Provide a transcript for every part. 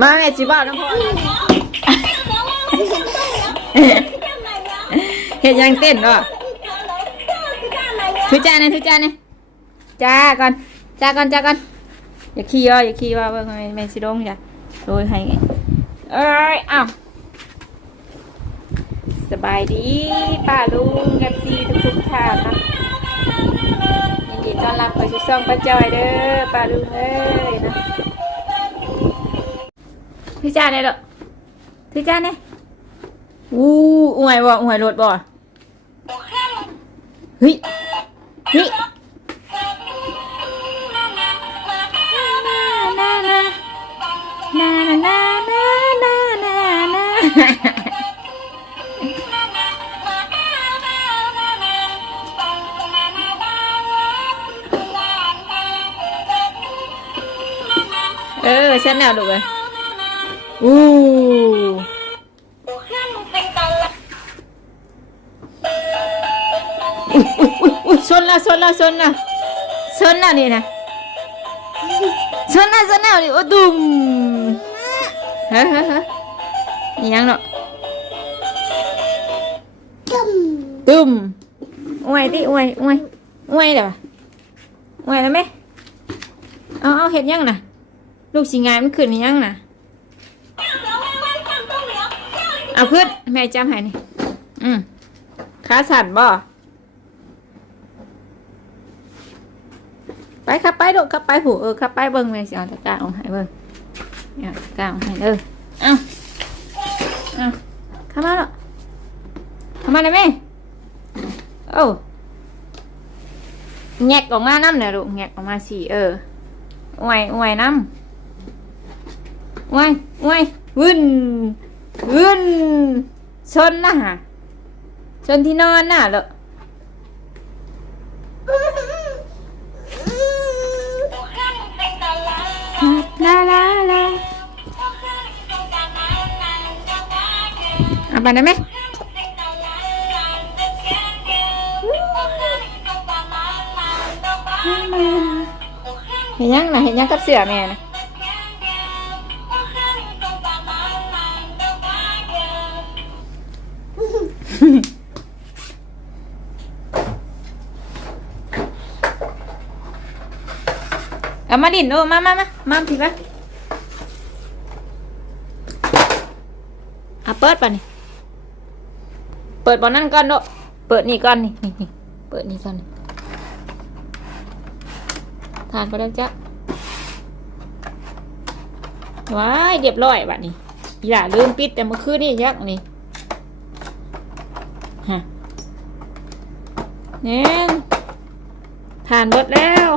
มาแม่สิบ่าวน้ำพ่อเฮ็ดหยังเต้นเนาะทุจ้านะทุจ้านะจ้าก่อนจ้าก่อนจ้าก่อนอย่าขี้ย่ออย่าขี้ว่าเบิ่งแม่สิลงจ้ะโดยให้เอ้ยอ้าวสบายดีป้าลุงกับซีทุกๆท่านนะยินดีต้อนรับไปสู่ช่องป้าจอยเด้อป้าลุงเอ้ยนะ พี่จ้าเนี่ยเด้อพี่จ้าเนี่ยอู้อวยบ่อวยรถบ่เฮ้ยเฮ้ยนานานานานานานาเออฉันแนวดูเลย 오. 쏠라 쏠라 쏠라 쏠라 니나 쏠라 쏠라 우리 오둠 하하하 양로 tum ngoài đi ngoài ngoài. Ngoài là ngoài là mẹ. Ao ao hết nhăng nè. Lúc xì ngài cũng khử nhăng nè. เฮ้ยนี่ยังเนาะดุมอวยติอวยอวยอวยเดี๋ยวอวยแล้วไหมเอาเอาเห็ดยังน่ะลูกสิงานมันขึ้นนี่ยังน่ะเอาขึ้นแม่จำให้นี่ อืมขาสั่นบ่ไปขับไปลูกขับไปผูเออขับไปเบิ่งแม่สิเอาตะกร้าเอาให้เบิ่งเอาตะกร้าเอาให้เออเอาเอาเข้ามาลูกเข้ามาเลยแม่โอ้แงกออกมาน้ำเนี่ยลูกแงกออกมาสิเอออวยอวยน้ำอวยอวยวุ่น ขึ้น ชนนะฮะ ชนที่นอนน่ะเหรอลาลาลาเอาไปได้ไหมเห็นยังนะเห็นยังกับเสือแม่นะ เอามาดินโอ้มามามามาพี่ปะอะเปิดป่ะนี่เปิดบอลนั่นก่อนโดเปิดนี่ก่อนนี่นี่เปิดนี่ก่อนทานไปแล้วจ้ะว้ายเรียบร้อยบัดนี้อย่าลืมปิดแต่เมื่อคืนนี่ยักนี่ฮะเนี่ยทานเบิดแล้ว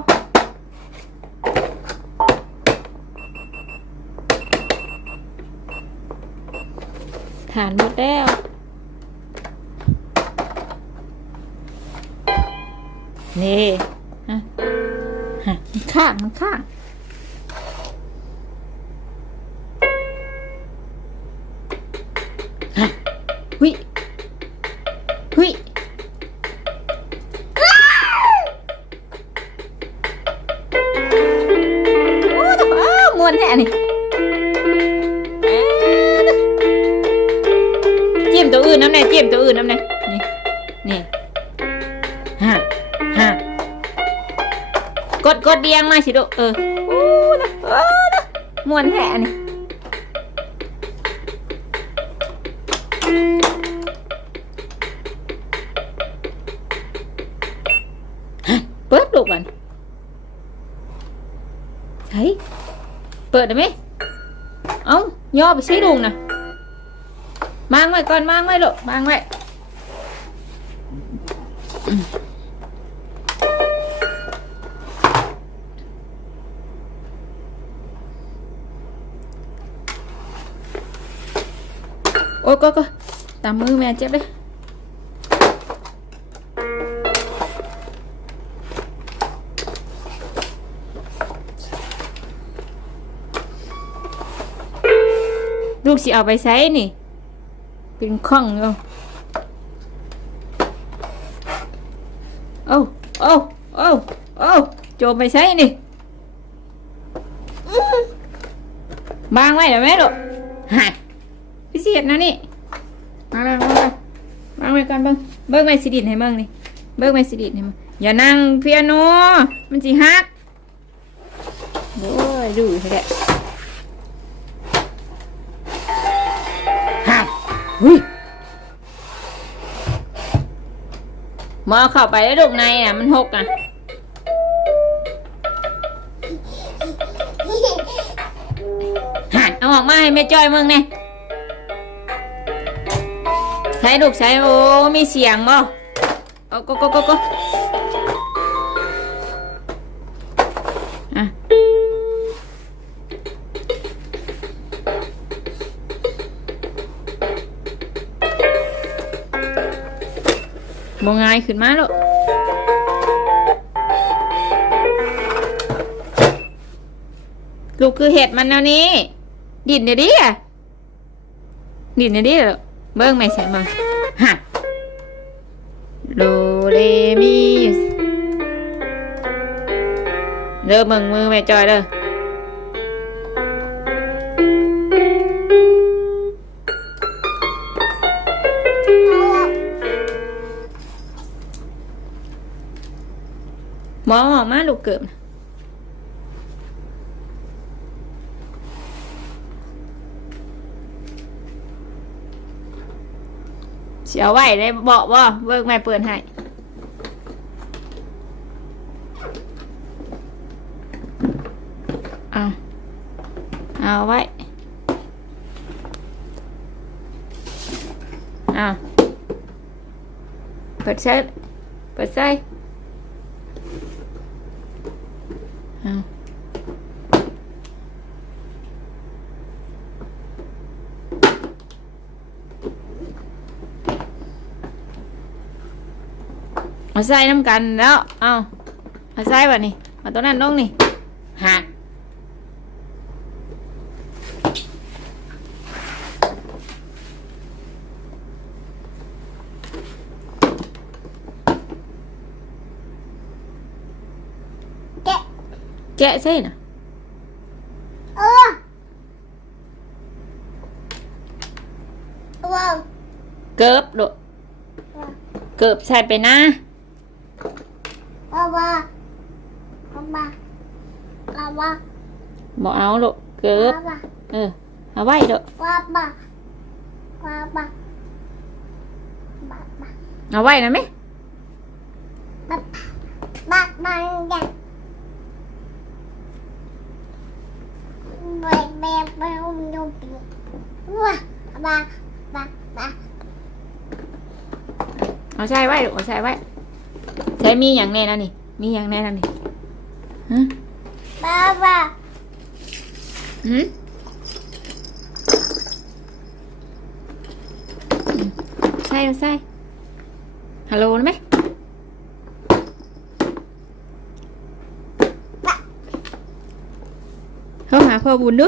หานหมดแล้ว นี่ฮะฮะมันข้างมันข้างฮะหุย บียงมาสิลูกเออโอ้นะเออนะมวนแท้นี่เปิดลูกมันเฮ้ยเปิดได้ไหมเอ้าย่อไปใช้ดุงนะ mang ไว้ก่อน mang ไว้ลูก mang ไว้ อ้ยก็ก็ตามมือแม่เจ็บเลยลูกสิเอาไปใช้นี่ เป็นข้องเอาเอาเอาเอาเอาโจมไปใช้นี่บางไว้เดี๋ยวแม่ลูกหัด พิเศษนะนี่มาแล้วมาแล้ววางไว้ก่อนเบิ้งเบิ้งไม้สิดินให้เบิ้งนี่เบิ้งไม้สิดินให้มึงอย่านั่งเปียโนมันสิหักโอ้ยดูให้ได้หักหุ้ยหมอเข้าไปแล้วลูกในน่ะมันหกอะหันเอาออกมาให้แม่จ้อยมึงเนี่ย ใช้ลูกใช้โอ้มีเสียงบ่โอ้กโกโกโกอะบ่ง่ายขึ้นมาลูกลูกคือเห็ดมันแนวนี้ ดินเดี๋ยวดิดินเดี๋ยวดิลูก เบิ้งไม่ใส่มึงฮะโดเรมีเด้อมึงมือแม่จอยเด้อหมอออกมาลูกเกิบนะ เสียไหวได้บอกว่าเบิ้งแม่เปิดให้เอาเอาไว้เอาเปิดใช้เปิดใส่เอา เอาใส่น้ำกันแล้ว เอาเอาใส่แบบนี้เอาตัวนั้นลงนี่หักแกะแกะใส่น่ะเออว้าวเกิบโดดเกิบใส่ไปนะ ว้าวว้าว ว้าวว้าวว้าวบอกเอาโดดเกิบว้าวเออเอาไว้โดดว้าวว้าวว้าวว้าวว้าวเอาไว้นะไหมว้าวว้าวว้าวว้าวแบบแบบแบบดูปีว้าวว้าวว้าวว้าวเอาใส่ไว้ลูกเอาใส่ไว้ใช้มีอย่างแน่นะนี่ มีอย่างแน่นะนี่ ฮะว้าวว้าวหืมใส่เอาใส่ฮัลโหลนะไหมเขาหาพ่อบุญดู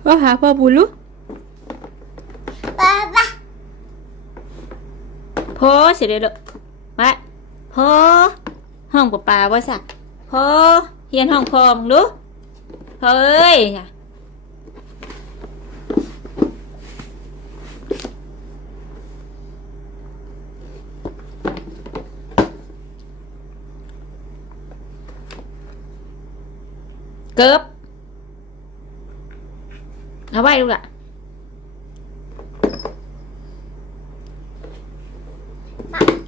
เขาหาพ่อบุญลูกว้าวว้าวพอเสร็จแล้วไปพอห้องปลาปลาว่าสัก พอเฮียนห้องพอมึงดูเอ้ยเกิบเอาไว้ดูละ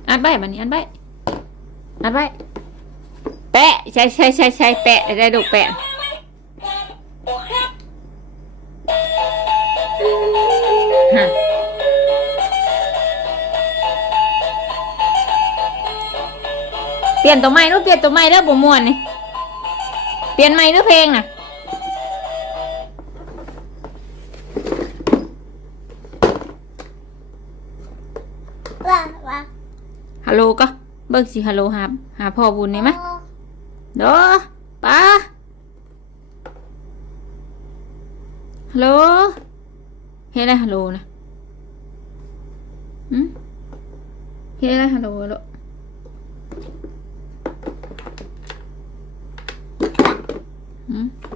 อัดไว้มันนี่อัดไว้อัดไว้ แปะใช่ใช่ใช่ใช่แปะได้ดูกแปะฮะเปลี่ยนตัวใหม่รู้เปลี่ยนตัวใหม่แล้วบ่ม่วนนี่เปลี่ยนใหม่หรือเพลงน่ะว้าวว้าวฮัลโหลก็เบิ่งสิฮัลโหลหาหาพ่อบุญนี่ไหม โดป้าฮัลโหลเฮ้ยอะไรฮัลโหลนะหืมเฮ้ยอะไรฮัลโหลลูกหืมอ้า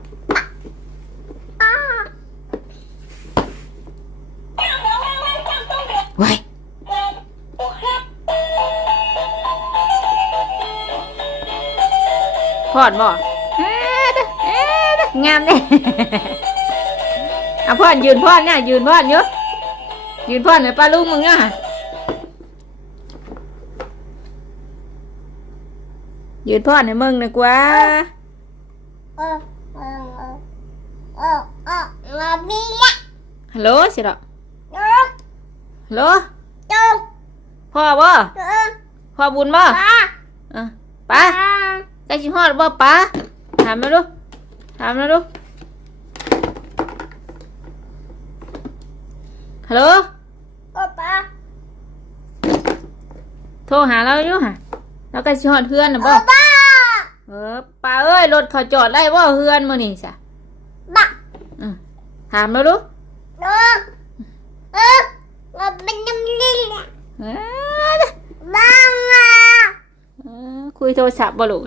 พอดบ่เอ๊ะเด้อเอ๊ะเด้องามเด้เอาพอดยืนพอดเนี่ยยืนพอดเยอะยืนพอดเนี่ยปลาลุงมึงอะยืนพอดให้มึงหน่อยกว่าเออเออเออเออเออมาบีละฮัลโหลสิดอกเออฮัลโหลเจ้าพ่อบ่เออพ่อบุญบ่ป้าอะป้า ใกล้ชิฮอดบ่ป้าถามมาดูถามมาดูฮัลโหลป้าป้าโทรหาเราอยู่ฮะเราใกล้ชิฮอดเพื่อนน่ะบ่ป้าเออป้าเอ้ยรถเขาจอดได้บ่เพื่อนมื้อนี้จ้ะบ้าอือถามมาดูเออเออมาเป็นน้ำลิ้นละเอ้ยบ้างอะเออคุยโทรศัพท์บ่ลูก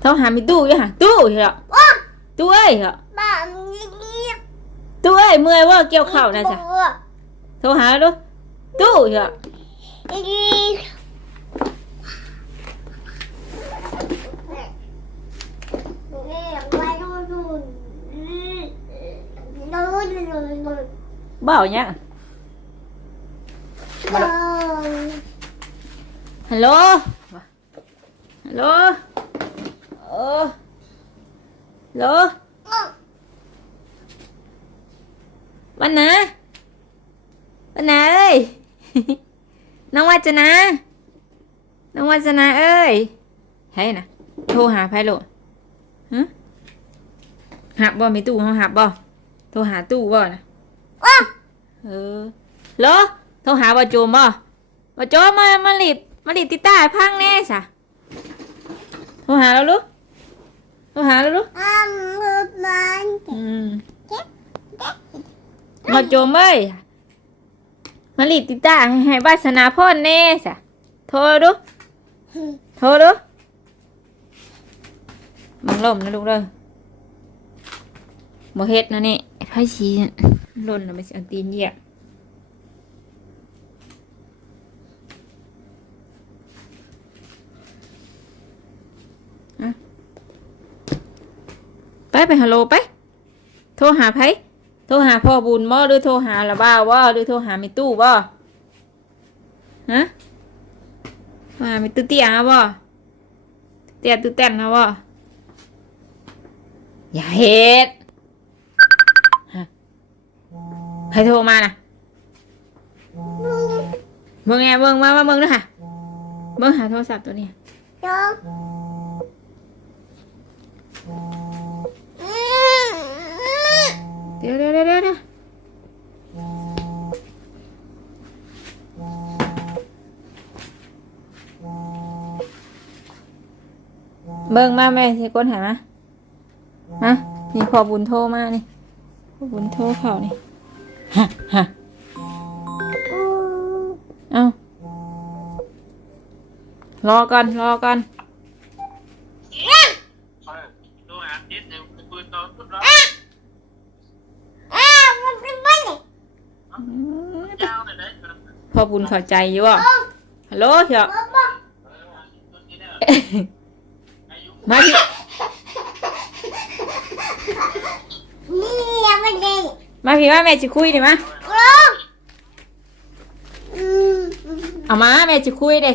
โทรหามีตู้อยู่ฮะตู้เหรอว้าตู้เอ้ยเหรอบ้ามีลิ้นตู้ เออเหรอวันนะวันนะเอ้ย น้องวัจนะ น้องวัจนะเอ้ยเฮ้ยนะโทรหาไพโลฮะหับบ่มีตู้เขาหับบ่โทรหาตู้บ่นะเออเหรอโทรหาบ่โจมบ่บ่โจมมามาหลีดมาหลีดติดตาพังแน่สะโทรหาแล้วลูก โทรหาแล้วลูกอ้ามมือมันอืมบ่โจมเอ้ยมาหลีดติดตาให้ให้วาสนาพ่นแน่สะโทรดูโทรดูมึงล่มนะลูกเด้อบ่เฮ็ดนะนี่ไผสิหล่นแล้วมันสิเอาตีนเหยียบ ไปไปฮัลโหลไป โทรหาไผโทรหาพ่อบุญบ่หรือโทรหาละบ้าวบ่หรือโทรหามิตู้บ่ฮะโทรหามิตู้เตี้ยบ่เตี้ยตู้เต้นนะบ่อย่าเฮ็ดใครโทรมาน่ะเบิ่งไงเบิ่งมามาเบิ่งด้วยค่ะเบิ่งหาโทรศัพท์ตัวนี้ เดี๋ยวเดี๋ยวเดี๋ยวเดี๋ยวเดี๋ยวเบิ่งมาแม่สิก้นหามามานี่พอบุญโทรมานี่พอบุญโทรเขานี่ฮะฮะอืมเอารอก่อนรอก่อนดู ยาวเลยนะพอบุญเข้าใจอยู่บ่ฮัลโหลเหี้ยบ้าบ้ามาพี่นี่ยังไม่ได้มาพี่ว่าแม่จะคุยดิมากรองอืมเอามาแม่จะคุยเด้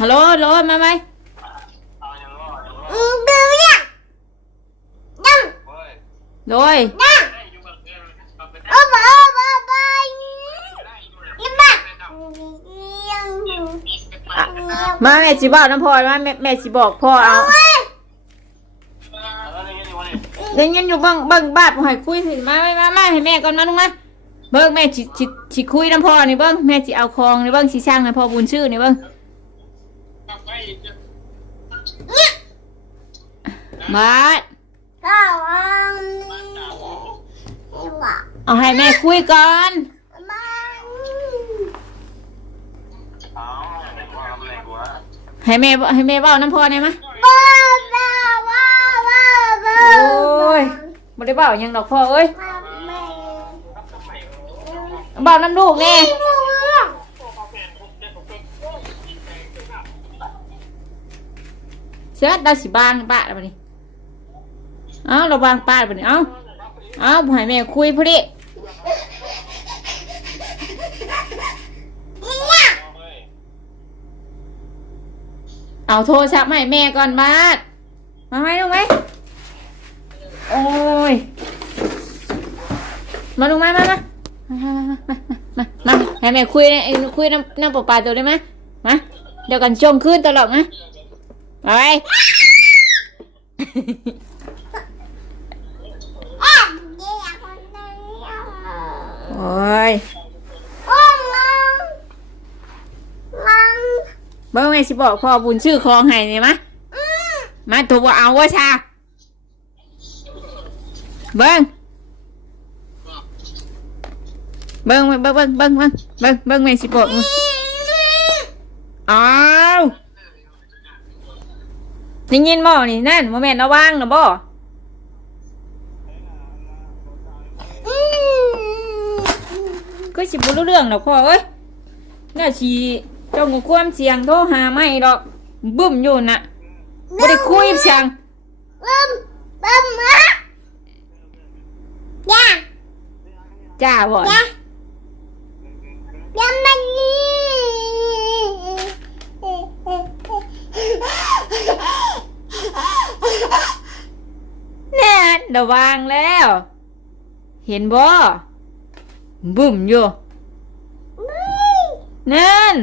ฮัลโหลฮัลโหลมาไหมอืมดูเนี่ยดังโดยดัง มาแม่สิบอกน้ำพลอยมาแม่แม่สิบอกพ่อเอาเดี๋ยวยันอยู่เบิ่งเบิ่งบาดบ่ให้คุยสิมามามามาให้แม่ก่อนมาลุงมาเบิ่งแม่สิสิสิคุยน้ำพ่อนี่เบิ่งแม่สิเอาคองนี่เบิ่งสิสร้างให้พ่อบุญชื่อนี่เบิ่งบาดก็อันนี่บ้าเอาให้แม่คุยก่อน บ้า ให้แม่ให้แม่เว้าน้ำพ่อได้มะบ้าบ้าบ้าบ้าบ้าโอ้ยบ่ได้เว้าหยังดอกพ่อเอ้ยแม่เว้าน้ำลูกแน่เเสร็จเราสิบางป้าแล้วบัดนี้เอาเราบางป้าบัดนี้เอาเอาบ่ให้แม่คุยพอดี เอาโทรศัพท์ให้แม่ก่อนมาสมาไหมลูกไหมโอ้ย มาลูกมามามามามามามาให้แม่คุยนี่คุยน้ำน้ำปลาปลาตัวได้ไหมมาเดี๋ยวกันช่วงขึ้นตลอดนะไปโอ้ย เบิ้งแม่สิบอกพ่อบุญชื่อคลองให้เนี่ยมะมาถูกว่าเอาว่าชาเบิ้งเบิ้งเบิ้งเบิ้งเบิ้งเบิ้งเบิ้งเบิ้งแม่สิบอกอ้าวได้ยินบ่นี่นั่นโมเมนต์ระวังนะบ่ก็สิบ่รู้เรื่องดอกพ่อเอ้ยน่าสิ เจ้าก็ความเสียงโทรหาไม่ดอกบึ้มอยู่น่ะบ่ได้คุยเสียงจ้าบ่แน่ระวังแล้ว เห็นบ่บึ้มอยู่นั่น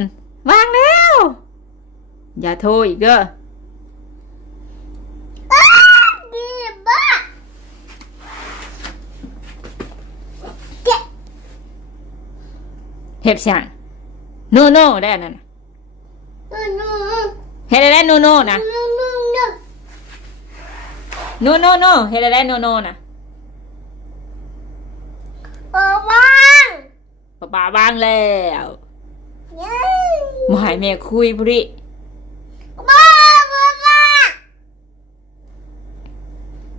วางแล้ว อย่าโทรอีกเด้อเฮ็ดช่างโนโน่ได้นั่นน่ะเฮ็ดได้โนโน่นะโนโน่โนเฮ็ดได้โนโน่นะป้าป้าวางแล้ว มาให้แม่คุยพุริ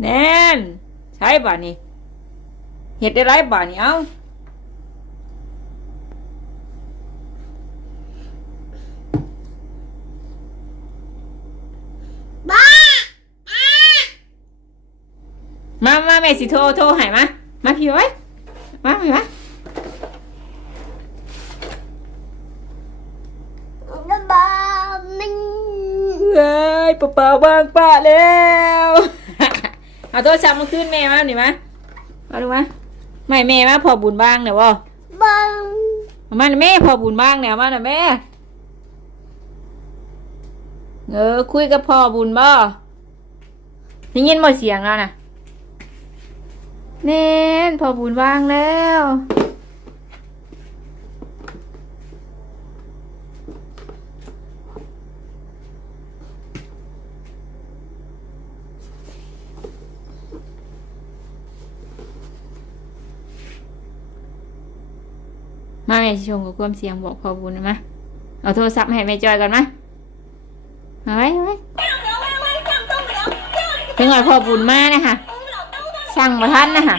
แน่นใช่ป่ะนี่เฮ็ดได้ไรป่ะนี่เอ้ามามาแม่สิโทรโทรใหายมา มาพี่ไว้มาพี่ไว้ เฮ้ยป้าป้าวางป้าแล้วเอาโทรศัพท์มาขึ้นแม่มาหนิมามาดูมาไม่แม่มาพอบุญบ้างเนี่ยวะเอามาหน่อยแม่พอบุญบ้างเนี่ยเอามาหน่อยแม่เออคุยกับพ่อบุญบ่ได้ยินหมดเสียงแล้วนะเน้นพอบุญว่างแล้ว มาแม่ชงกับความเสียงบอกพอบุญนะมาเอาโทรศัพท์มาให้แม่จอยก่อนมาเอาไว้เอาไว้ถึงหน่อยพอบุญมานะคะสั่งมาท่านนะคะ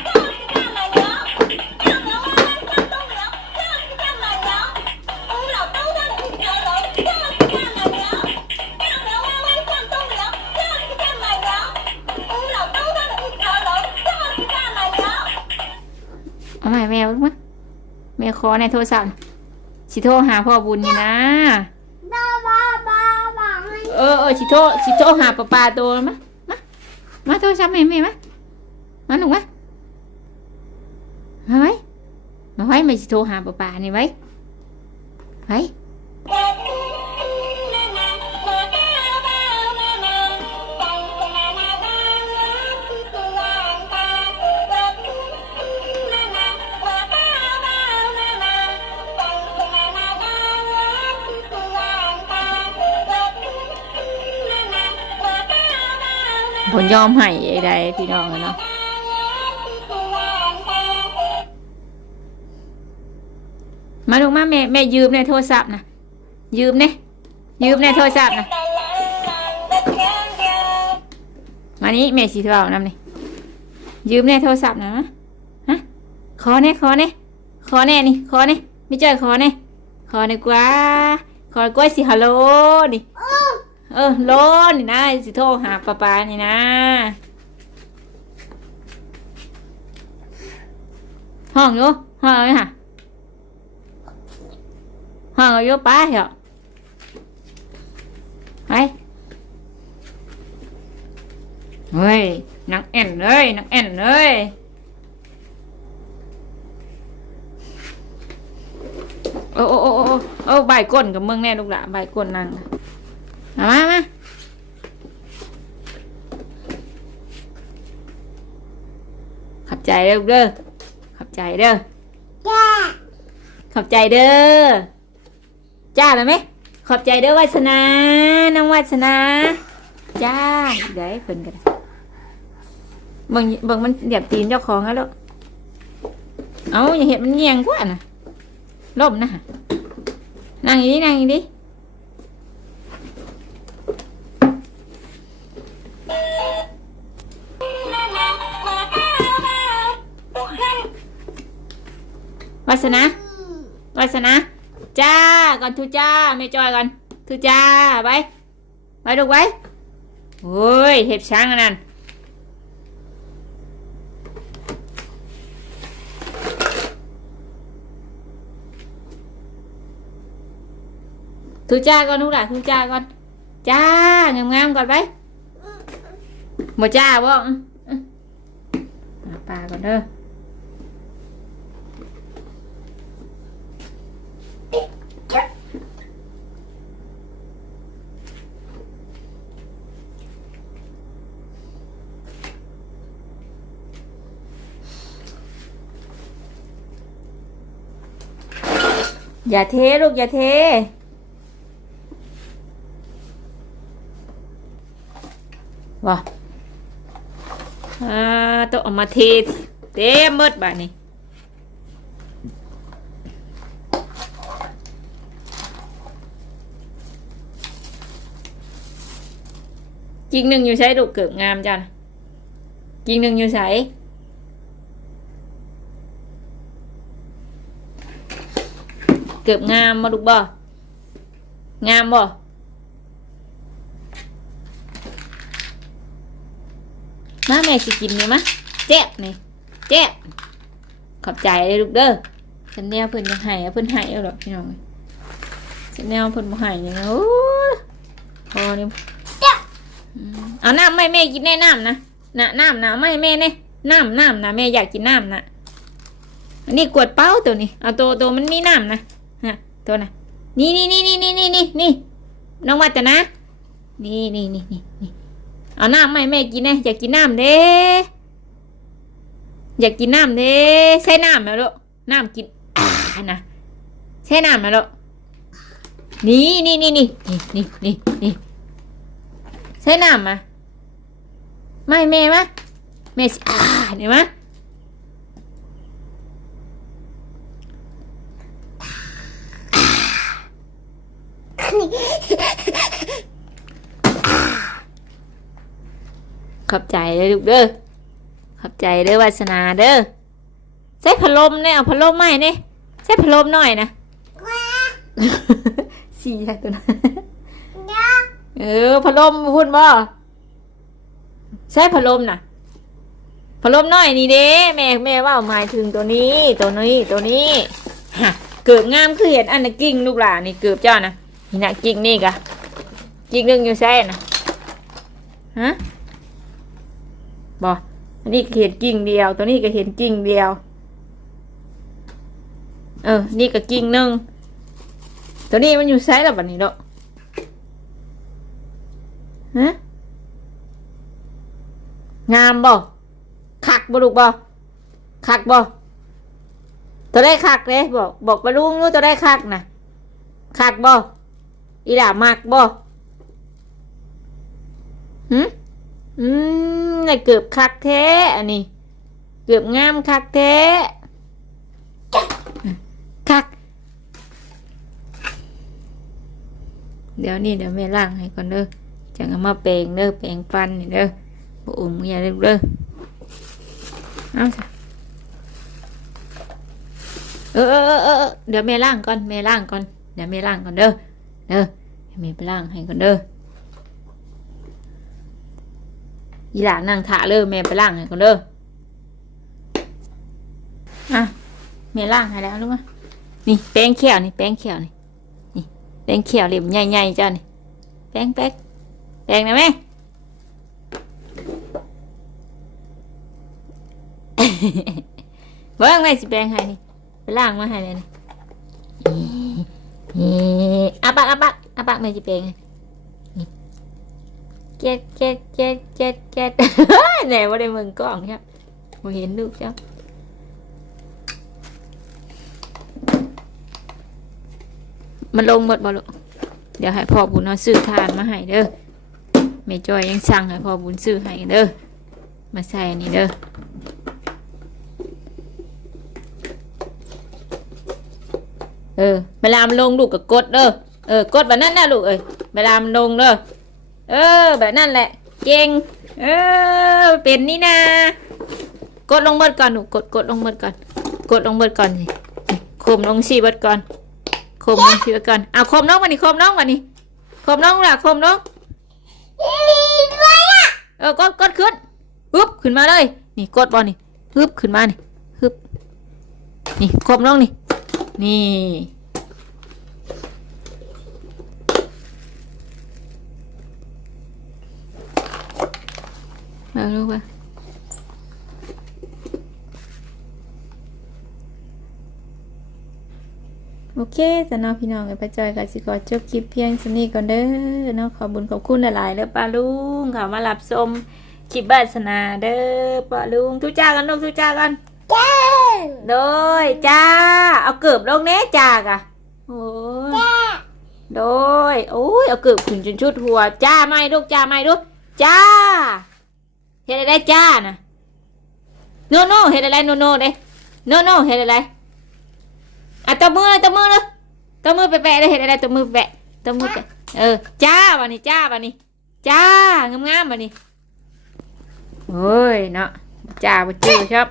คอในโทรศัพท์สิโทรหาพ่อบุญนี่นะเออเออสิโทรสิโทรหาป้าปาตัวมะมามาโทรศัพท์แม่แม่มามาหนูมามาไว้มาไว้มาสิโทรหาป้าปานี่ไว้ไว้ ผลยอมให้ใดพี่น้องเนาะมาลูกมาแม่แม่ยืมในโทรศัพท์นะยืมเนี่ยยืมในโทรศัพท์นะมานี้แม่สีเทานำนี่ยืมในโทรศัพท์นะฮะขอเนี่ยขอเนี่ยขอเนี่ยนี่ขอเนี่ยไม่เจอขอเนี่ยขอดีกว่าขอดีกว่าสิฮัลโหลนี่ เออโลนนี่นะสิโทรหาป้าปานี่นะห้องอยู่ห้องเลยค่ะห้องอยู่ป้าเหรอไปเฮ้ยนักแอนเลยนักแอนเลยโอ้โอ้โอ้โอ้โอ้ใบก้นกับเมึงแน่ลูกหละใบก้นนั่ง มามามาขับใจเด้อลูกเด้อขับใจเด้อจ้าขอบใจเด้อจ้าเลยไหมขอบใจเด้อวาสนาน้องวาสนา จ้าเดี๋ยวให้เพิ่นกันเบิ่งเบิ่งมันเหยียบตีนเจ้าของแล้วลูกเอาอย่าเห็นมันเงียงกว่าน่ะล่มนะนั่งอีดินั่งอีดิ วาสนาวาสนาจ้าก่อนทุจ้าไม่จอยก่อนทุจ้าไปไปดูไว้โอ้ยเห็บช้างอันนั้นทุจ้าก่อนทุกหลานทุจ้าก่อนจ้างามๆก่อนไปหมดจ้าบ่อื้ออื้อหาปลาก่อนเด้อ อย่าเทลูกอย่าเท ว้าอ่าต้องเอามาเทเต็มหมดบ้านนี้จริงหนึ่งอยู่ใช้ลูเกิดงามจ้ะจริงหนึ่งอยู่ใช้ กือบงามมาลูกบ่งามบ่มาแม่สิกินนี่มะเจ็บนี่เจ็บขอบใจเลยลูกเด้อฉันแนวเพิ่นยังให้อะเพิ่นให้เอาหรอกพี่น้องฉันแนวเพิ่นบ่ให้ยังโอ้ยพอนี่อืมเอาน้ำไม่แม่กินแน่น้ำนะน่ะน้ำนะไม่แม่เน่น้ำน้ำนะแม่อยากกินน้ำนะอันนี้กวดเป้าตัวนี้เอาตัวตัวมันมีน้ำนะฮะ ตัวนะนี่นี่นี่นี่นี่นี่นี่นี่น้องวัดจะนะ นี่นี่นี่นี่นี่เอาน้ำไหมแม่กินนะอยากกินน้ำเด้อยากกินน้ำเด้ใช่น้ำไหมลูกน้ำกินอ่านะใช่น้ำไหมลูกนี่นี่นี่นี่นี่นี่นี่นี่ใช่น้ำมาไม่แม่มะแม่สิอ่าเนี่ยมะ ขอบใจเลยลูกเด้อขอบใจเด้อวาสนาเด้อใส่พัดลมเนี่ยเอาพัดลมใหม่เนี่ยใส่พัดลมหน่อยนะสี่ใช่ตัวนั้นจ้าเออพัดลมพูดบ่ใส่พัดลมน่ะพัดลมหน่อยนี่เด้แม่แม่ว่าหมายถึงตัวนี้ ตัวนี้ตัวนี้ฮะเกือบงามคือเห็นอันน่ะกิ่งลูกหลานนี่เกือบเจ้านะ นี่นะกิ่งนี่กะกิ่งหนึงอยู่ใช่นะฮะบออันนี้เห็นกิ่งเดียว ตัวนี้ก็เห็นกิ่งเดียว เออ นี่ก็กิ่งหนึ่งตัวนี้มันอยู่ใช้แล้วบัดนี้เนาะฮะงามบ่คักบ่ลูกบ่คักบ่ตัวได้คักเลยบอก บอกไปลุงนู้ตัวได้คักนะคักบ่ อีด่ามักบ่หืมอืมนี่เกือบคักแท้อันนี้ เกือบงามคักแท้คัก เดี๋ยวนี่เดี๋ยวแม่ล้างให้ก่อนเด้อจังเอามาแปรงเด้อแปรงฟันนี่เด้อบ่อุ่มเมียเด้อเด้อเอาจ้ะเออเออเออเดี๋ยวแม่ล้างก่อนแม่ล้างก่อนเดี๋ยวแม่ล้างก่อนเด้อ เด้อให้แม่ไปล้างให้ก่อนเด้ออีหลานนั่งถาเลยแม่ไปล้างให้ก่อนเด้ออะแม่ล้างให้แล้วรู้ไหมนี่แป้งเขียวนี่แป้งเขียวนี่นี่แป้งเขียวเหลี่ยมใหญ่ๆจ้านี่แป้งแป้งแป้งนะแม่เบิ้งแม่สิแป้งให้นี่ไปล้างมาให้เลยนี่ อาปากอาปากอาปากแม่สิแป้งให้นี่เจ็ดเจ็ดเจ็ดเจ็ดเจ็ดแหน่ว่าได้มืองกล้องครับบ่เห็นลูกเจ้ามันลงหมดบ่ลูกเดี๋ยวให้พ่อบุญเอาซื้อทานมาให้เด้อแม่จอยยังสั่งให้พ่อบุญซื้อให้เด้อมาใส่อันนี้เด้อ เออเวลามันลงลูกก็กดเด้อเออกดแบบนั้นนะลูกเอ้ยเวลามันลงเด้อเออ แบบนั้นแหละ เก่งเออเป็นนี่นะกดลงเบิดก่อนหนูกดกดลงเบิดก่อน กดลงเบิดก่อนสิคมลงสีเบิดก่อนคมลงสีเบิดก่อนเอาคมน้องมานี่คมน้องมานี่คมน้องล่ะคมน้องเออกดกดขึ้นฮึบขึ้นมาเลย นี่กดบอลนี่ฮึบขึ้นมานี่ฮึบนี่คมน้องนี่ นี่ มาลูกมาโอเคแต่น้อพี่น้องกับป้าจอยกับสิขอจบคลิปเพียงสนี้ก่อนเด้อเนาะขอบุญขอบคุณหลายๆเด้อป้าลุงค่ะมารับชมคลิปบานสนาเด้อป้าลุงทุกจ้ากันลูกทุกจ้ากัน โดยจ้า เอาเกือบลงแน่จ้ากะโอ้ยจ้าโดยโอ้ยเอาเกือบขึ้นจนชุดหัว จ้าไม่ลูกจ้าไม่ลูกจ้าเฮ็ดอะไรจ้านะโนโนเฮ็ดอะไรโนโนเด้โนโนเฮ็ดอะไรอะตบมือเลยตบมือเลยตบมือแปะๆเลยเฮ็ดอะไรตบมือแปะตบมือแปะเออ จ้าวันนี้จ้าวันนี้จ้างามๆวันนี้โอ้ยเนาะจ้าบ่เจอครับ